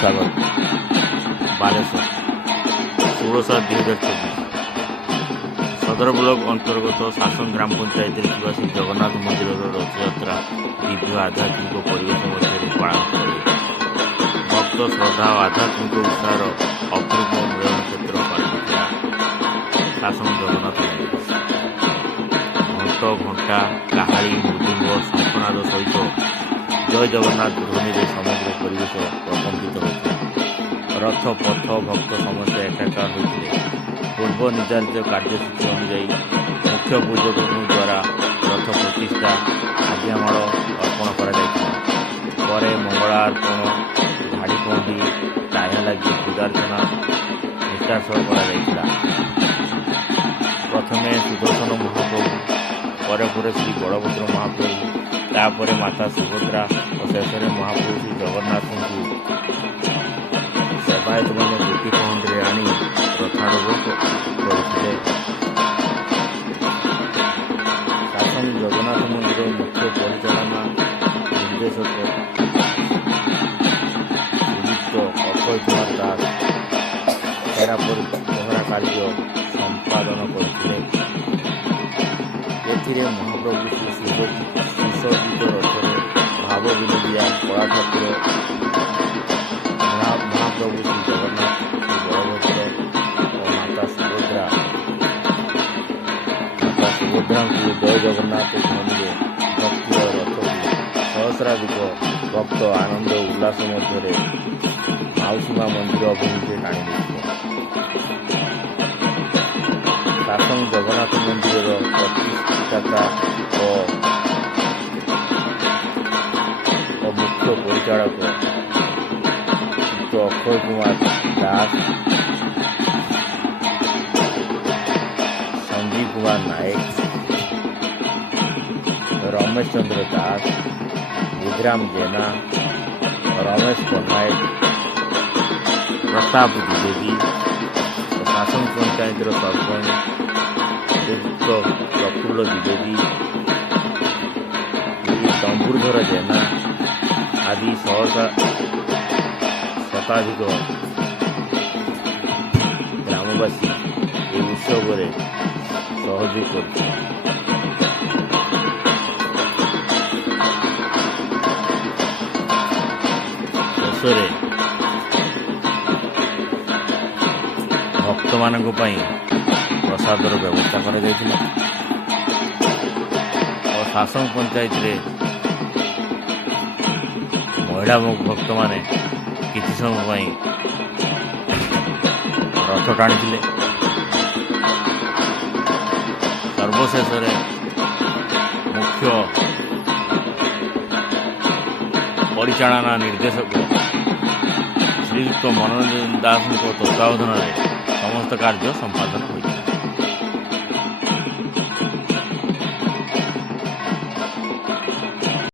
स्वागत। बालेश्वर 16/7/2024 सदर ब्लक अंतर्गत शासन ग्राम पंचायत श्री जगन्नाथ मंदिर रथयात्रा दिव्य आध्यात्मिक परिवेश मध्य पालन कर भक्त श्रद्धा और आध्यात्मिक उत्साह अपूर्व मिलन क्षेत्र पालिता शासन जगन्नाथ मंदिर। घंट घंटा काहाड़ी मृदुंग शंखनाद सहित जय जगन्नाथ ध्वनि समग्र परिवेश प्रकम्पित होता। रथ पथ भक्त समस्त एकाकार होते। पूर्व निर्धारित कार्यसूची अनुजाई मुख्य पूजकों द्वारा रथ प्रतिष्ठा आज्ञामाल अर्पण कर मंगलार्पण धाड़ी पहंडी टाया लगी पूजार्चना निष्ठा सह प्रथमे सुदर्शन महाप्रभु पर श्री बलभद्र महाप्रभु तापर माता सुभद्रा और शेष महाप्रभु श्री जगन्नाथ को सेवायत मैंने गोटी पहंडी आनी रथारूढ़ करते। शासन जगन्नाथ मंदिर मुख्य परिचालना निर्देशक श्रीयुक्त अक्षय कुमार दास पहरा कार्य संपादन करते। महाप्रभु श्री सुसज्जित रथरे भाव विनोदिया कला ठाकुर महाप्रभु श्री जगन्नाथ श्री बलभद्र और माता सुभद्रा को जय जगन्नाथ ध्वनि भक्ति और रथ को सहस्राधिक भक्त आनंद उल्लास मध्य माउसीमा मंदिर अभिमुखे टाणी शासन जगन्नाथ मंदिर प्रतिष्ठाता और मुख्य परिचालक अक्षय कुमार दास संजीव कुमार नायक रमेश चंद्र दास बुधराम जेना रमेश पट्टनायक प्रताप द्विवेदी शासन पंचायत सरपंच श्रीयुक्त प्रफुल्ल द्विवेदी तंबुरधर जेना आदि शताधिक ग्रामवासी ये उत्सव सहयोग करते। शेष भक्त मान प्रसादर व्यवस्था कर शासन पंचायत महिला भक्त माने किसी समय रथ टाणी सर्वशेष मुख्य परिचालना निर्देशक श्रीयुक्त मनोरंजन दास तत्वावधान समस्त कार्य संपादन होता।